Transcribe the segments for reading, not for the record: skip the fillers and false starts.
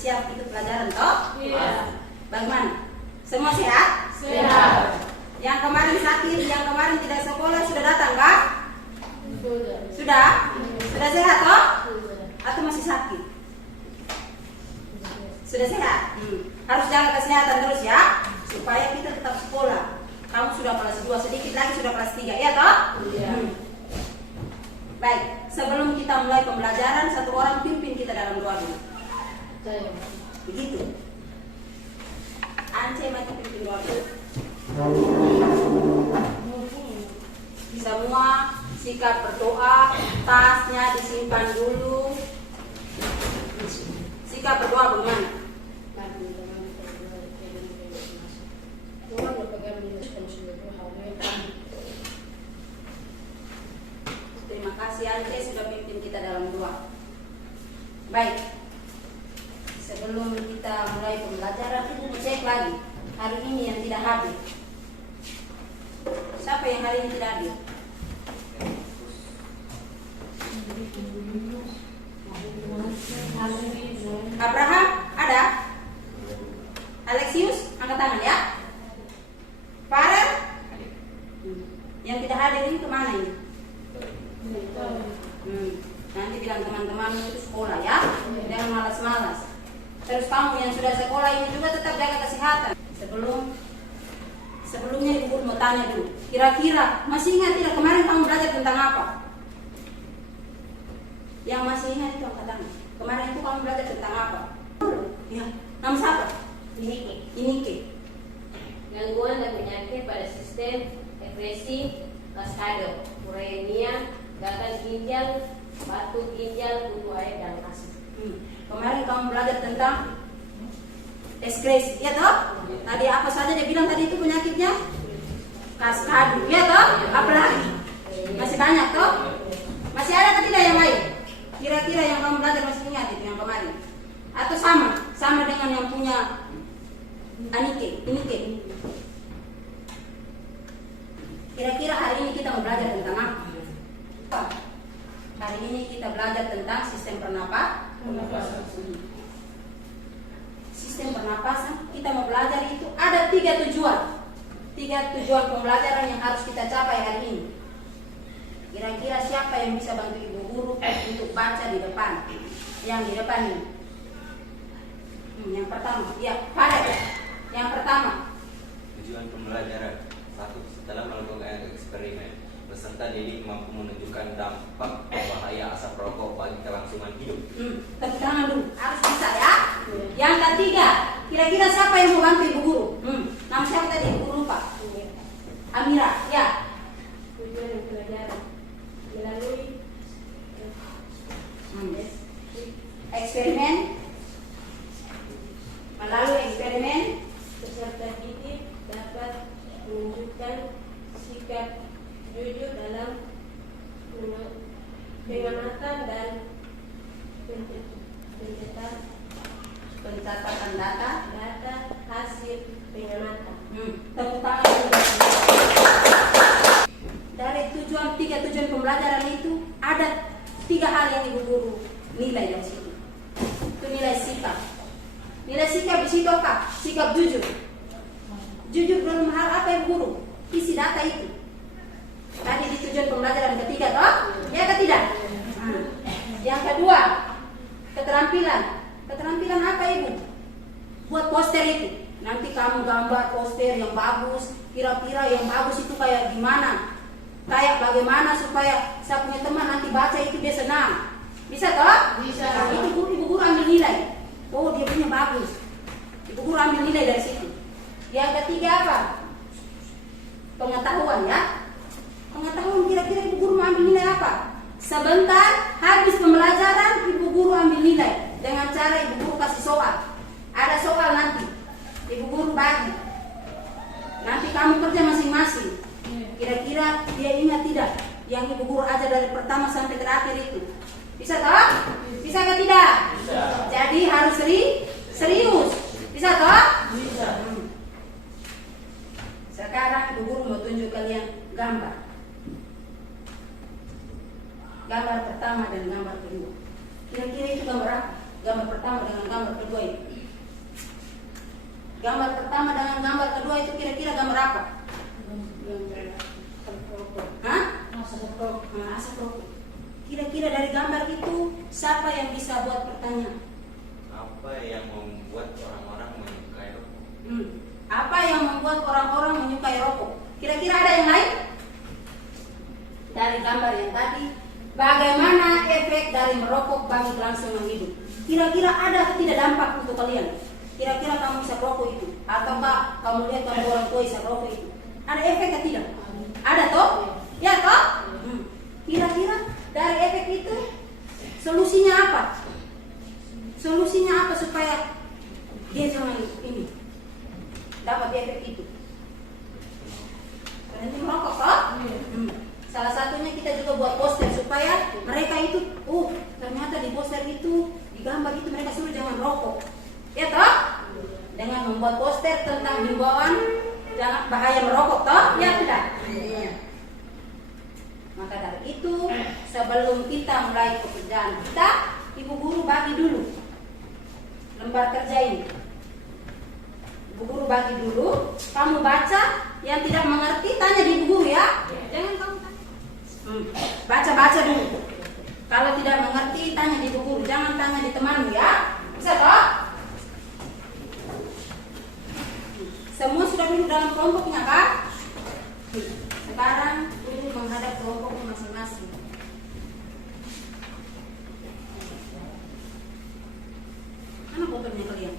siap ikut pelajaran toh? Iya. Bagaimana? Semua sehat? Sehat. Yang kemarin sakit, yang kemarin tidak sekolah sudah datang kah? Sudah. Sudah? Sudah sehat toh? Sudah. Atau masih sakit? Sudah sehat? Harus jaga kesehatan terus ya, supaya kita tetap sekolah. Kamu sudah kelas 2, sedikit lagi sudah kelas 3, ya toh? Iya. Baik, sebelum kita mulai pembelajaran, satu orang pimpin kita dalam doa dulu. Saya. Begitu. Ance maju pimpin doa dulu. Semua sikap berdoa, tasnya disimpan dulu. Sikap berdoa bagaimana? Terima kasih Ance sudah pimpin kita dalam doa. Baik. Sebelum kita mulai pembelajaran, Ibu mau cek lagi hari ini yang tidak hadir. Siapa yang hari ini tidak hadir? Abraham ada? Alexius angkat tangan ya. Farel? Yang tidak hadir ini kemana ini? Nanti bilang teman-teman itu sekolah ya, jangan malas-malas. Terus kamu yang sudah sekolah ini juga tetap jaga kesehatan. Sebelumnya Ibu mau tanya dulu, kira-kira masih ingat tidak kemarin kamu belajar tentang apa? Yang masih ingat itu angkat tangan. Kemarin itu kamu belajar tentang apa? Ya, nama siapa? Inike. Gangguan dan penyakit pada sistem ekskresi, kaskade, uremia, gagal ginjal, batu ginjal, butuh air dan asam. Kemarin kamu belajar tentang ekskresi, ya toh? Tadi apa saja dia bilang tadi itu penyakitnya? Kaskade, ya toh? Apa lagi? Masih banyak toh? Masih ada atau tidak yang lain? Kira-kira yang kamu belajar masih ingat itu yang kemarin? Atau sama dengan yang punya Inike? Kira-kira hari ini kita mau belajar tentang apa? Hari ini kita belajar tentang sistem pernapasan. Sistem pernapasan kita mau belajar itu ada 3 tujuan. 3 tujuan pembelajaran yang harus kita capai hari ini. Kira-kira siapa yang bisa bantu Ibu Guru untuk baca di depan? Yang di depan ini. Yang pertama, ya, Farel. Yang pertama. Tujuan pembelajaran 1. Setelah melakukan eksperimen, peserta didik mampu menunjukkan dampak bahaya asap rokok bagi kelangsungan hidup. Tepuk tangan dulu, harus bisa ya. Yang ketiga, kira-kira siapa yang mau bantu Ibu Guru? Nama siapa tadi Ibu Guru lupa? Amira, ya. Tujuan pembelajaran melalui eksperimen. Melalui eksperimen, peserta didik dapat menunjukkan sikap jujur dalam pengamatan dan pencatatan data hasil pengamatan. Tepuk tangan dulu. Dari 3 tujuan pembelajaran itu ada 3 hal yang Ibu Guru nilai dari situ. Itu nilai sikap. Nilai sikap di situ apa? Sikap jujur. Jujur dalam hal apa Ibu Guru? Isi data itu. Tadi di tujuan pembelajaran ketiga toh? Ya atau tidak? Yang kedua, keterampilan. Keterampilan apa Ibu? Buat poster itu. Nanti kamu gambar poster yang bagus. Kira-kira yang bagus itu kayak gimana? Kayak bagaimana supaya saya punya teman nanti baca itu dia senang. Bisa toh? Bisa. Nah, itu Ibu Guru ambil nilai. Oh, dia punya bagus. Ibu Guru ambil nilai dari situ. Yang ketiga apa? Pengetahuan ya. Pengetahuan kira-kira Ibu Guru mau ambil nilai apa? Sebentar habis pembelajaran Ibu Guru ambil nilai dengan cara Ibu Guru kasih soal. Ada soal nanti Ibu Guru bagi. Nanti kamu kerja masing-masing. Kira-kira dia ingat tidak yang Ibu Guru ajar dari pertama sampai terakhir itu? Bisa toh? Bisa atau tidak? Bisa. Jadi harus serius. Bisa toh? Bisa. Sekarang Ibu Guru mau tunjuk kalian gambar. Gambar pertama dan gambar kedua. Kira-kira itu gambar apa? gambar pertama dengan gambar kedua itu. Gambar pertama dengan gambar kedua itu kira-kira gambar apa? Hah? Asap rokok. Kira-kira dari gambar itu siapa yang bisa buat pertanyaan? Apa yang membuat orang-orang menyukai rokok? Apa yang membuat orang-orang menyukai rokok? Kira-kira ada yang lain? Dari gambar yang tadi, bagaimana efek dari merokok bagi kelangsungan hidup? Kira-kira ada atau tidak dampak untuk kalian? Kira-kira kamu bisa rokok itu? Ataukah kamu lihat kamu orang tua bisa rokok itu? Ada efek atau tidak? Ada toh? Ya toh? Kira-kira dari efek itu solusinya apa? Solusinya apa supaya dia jangan ini dapat efek itu? Berhenti merokok toh? Salah satunya kita juga buat poster supaya mereka itu, ternyata di poster itu, di gambar itu mereka suruh jangan rokok. Ya toh? Dengan membuat poster tentang himbauan jangan bahaya merokok toh? Ya tidak? Maka dari itu, sebelum kita mulai pekerjaan kita, Ibu Guru bagi dulu lembar kerja ini. Ibu Guru bagi dulu, kamu baca, yang tidak mengerti tanya di Ibu Guru ya. Jangan kamu tanya. Baca-baca dulu. Kalau tidak mengerti tanya di Ibu Guru, jangan tanya di temanmu ya. Bisa toh? Semua sudah duduk dalam kelompoknya kan? Sekarang duduk menghadap kelompoknya masing-masing. Mana botolnya kalian?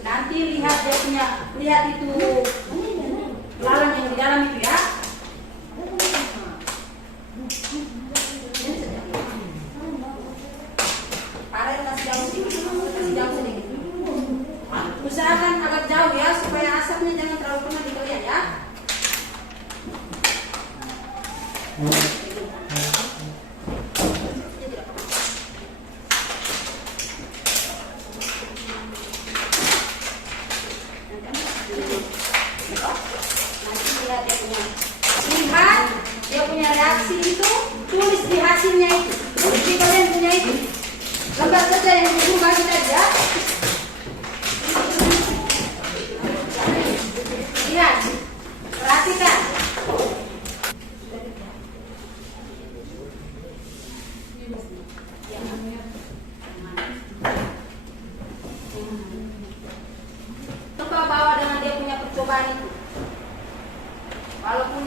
Nanti lihat dia punya, lihat itu lalang yang di dalam itu ya. Parel kasih jauh sedikit. Usahakan agak jauh ya supaya asapnya jangan terlalu kena di kalian ya. Lihat dia punya reaksi itu, tulis di hasilnya itu. Jadi kalian punya itu lembar kerja yang Ibu bagi tadi ya. Lihat, perhatikan. Coba bawa dengan dia punya percobaan itu. Walaupun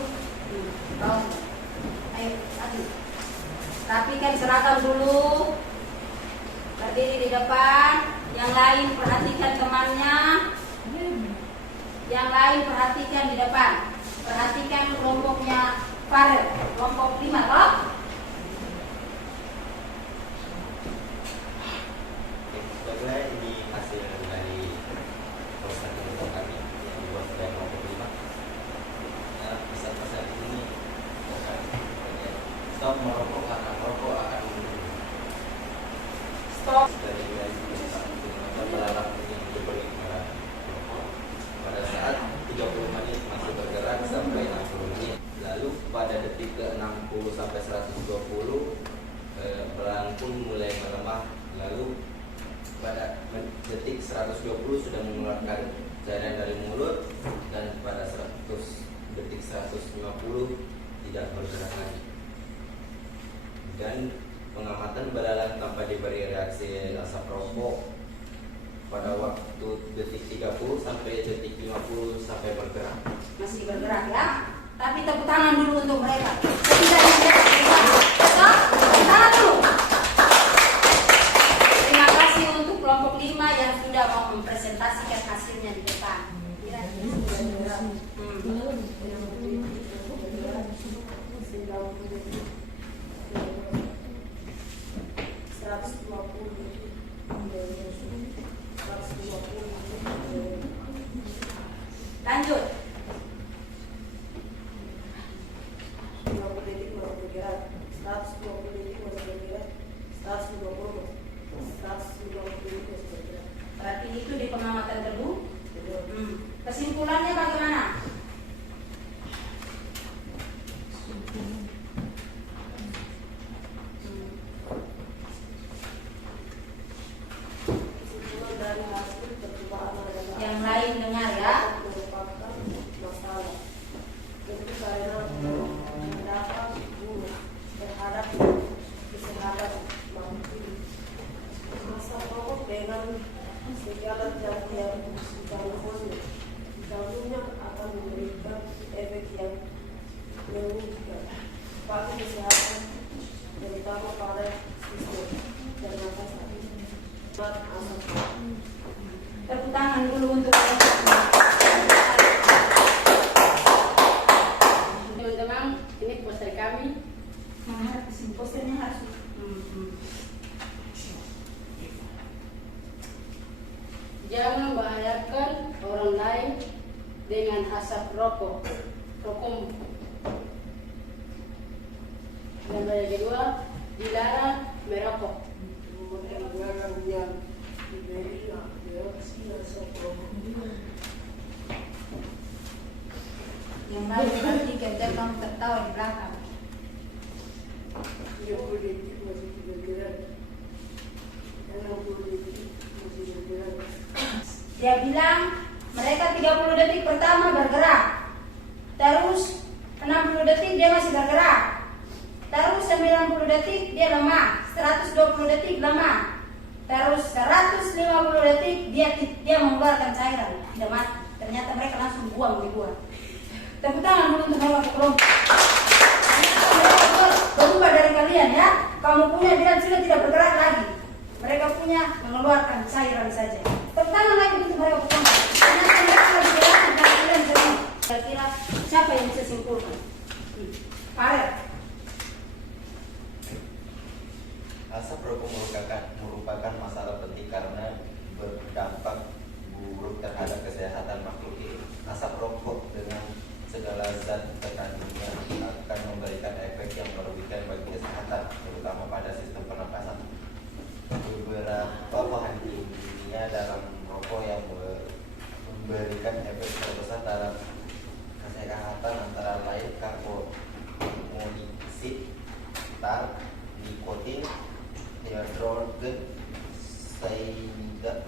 ayo, rapikan seragam dulu, berdiri di depan, yang lain perhatikan temannya, yang lain perhatikan di depan, perhatikan kelompoknya Farel, kelompok 5 toh? Sebagai ini hasil dari poster kelompok kami yang dibuat oleh kelompok 5. Pesan-pesan ini stop merokok karena merokok akan Stop. dari melarang yang diberi merokok pada saat 30 menit masih bergerak sampai 60 menit. Lalu pada detik ke 60 sampai 120 belang pun mulai melemah. Lalu pada detik 120 sudah mengeluarkan cairan dari mulut, dan pada detik 150 tidak bergerak lagi. Dan pengamatan belalang tanpa diberi reaksi asap rokok pada waktu detik 30 sampai detik 50 sampai bergerak. Masih bergerak ya. Tapi tepuk tangan dulu untuk mereka. Setidaknya dia bergerak. Tepuk tangan dulu. Terima kasih untuk kelompok 5 yang sudah mau mempresentasikan hasilnya di depan. Lanjut. 20 detik baru bergerak. asap rokok, rokok. Dan yang kedua, dilarang merokok. Dilarang yang diberi reaksi asap rokok. Yang lalu berarti kerja kamu tertawa di belakang. 30 detik masih bergerak. 60 detik masih bergerak. Dia bilang mereka 30 detik pertama bergerak. Terus 60 detik dia masih bergerak. Terus 90 detik dia lemah. 120 detik lemah. Terus 150 detik dia mengeluarkan cairan. Tidak mati. Ternyata mereka langsung buang di gua. Tepuk tangan dulu untuk mereka kelompok. Ternyata mereka berubah dari kalian ya. Kamu punya bilang sudah tidak bergerak lagi. Mereka punya mengeluarkan cairan saja. Tepuk tangan lagi untuk mereka kelompok. Ternyata mereka lebih bergerak dari kalian semua. Kira-kira siapa yang bisa simpulkan? Farel. Asap rokok merupakan masalah penting karena berdampak buruk terhadap kesehatan makhluk hidup. Asap rokok dengan segala zat terkandungnya akan memberikan efek yang merugikan bagi kesehatan, terutama pada sistem pernapasan. Beberapa bahan kimia dalam rokok yang memberikan efek terbesar dalam kesehatan antara lain karbonmonoksid, tar, nikotin, hidrogen, cyanida,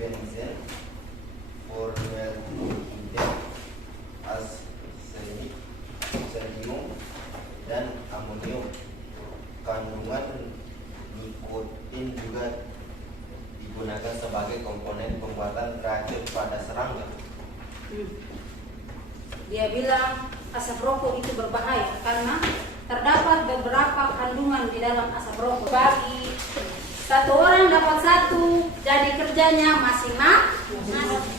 benzen, formaldehid, arsenik, sodium, dan amonium. Kandungan nikotin juga digunakan sebagai komponen pembuatan racun pada serangga. Dia bilang asap rokok itu berbahaya karena terdapat beberapa kandungan di dalam asap rokok. Bagi satu orang dapat satu, jadi kerjanya masing-masing.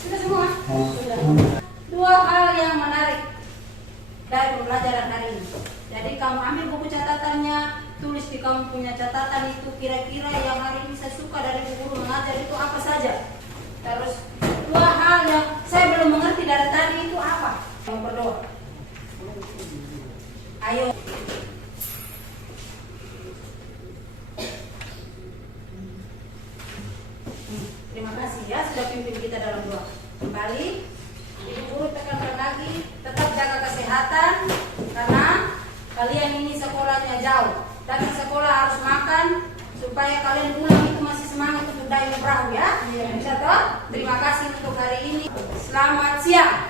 Sudah semua? Dua hal yang menarik dari pembelajaran hari ini. Jadi kamu ambil buku catatannya, tulis di kamu punya catatan itu kira-kira yang hari ini saya suka dari Bu Guru mengajar itu apa saja. Terus dua hal yang saya belum mengerti dari tadi itu apa? Yang berdoa. Ayo. Terima kasih ya sudah pimpin kita dalam doa. Kembali, Ibu Guru tekankan lagi, tetap jaga kesehatan karena kalian ini sekolahnya jauh. Datang sekolah harus makan supaya kalian pulang itu masih semangat untuk dayung perahu ya. Bisa toh? Terima kasih untuk hari ini. Selamat siang.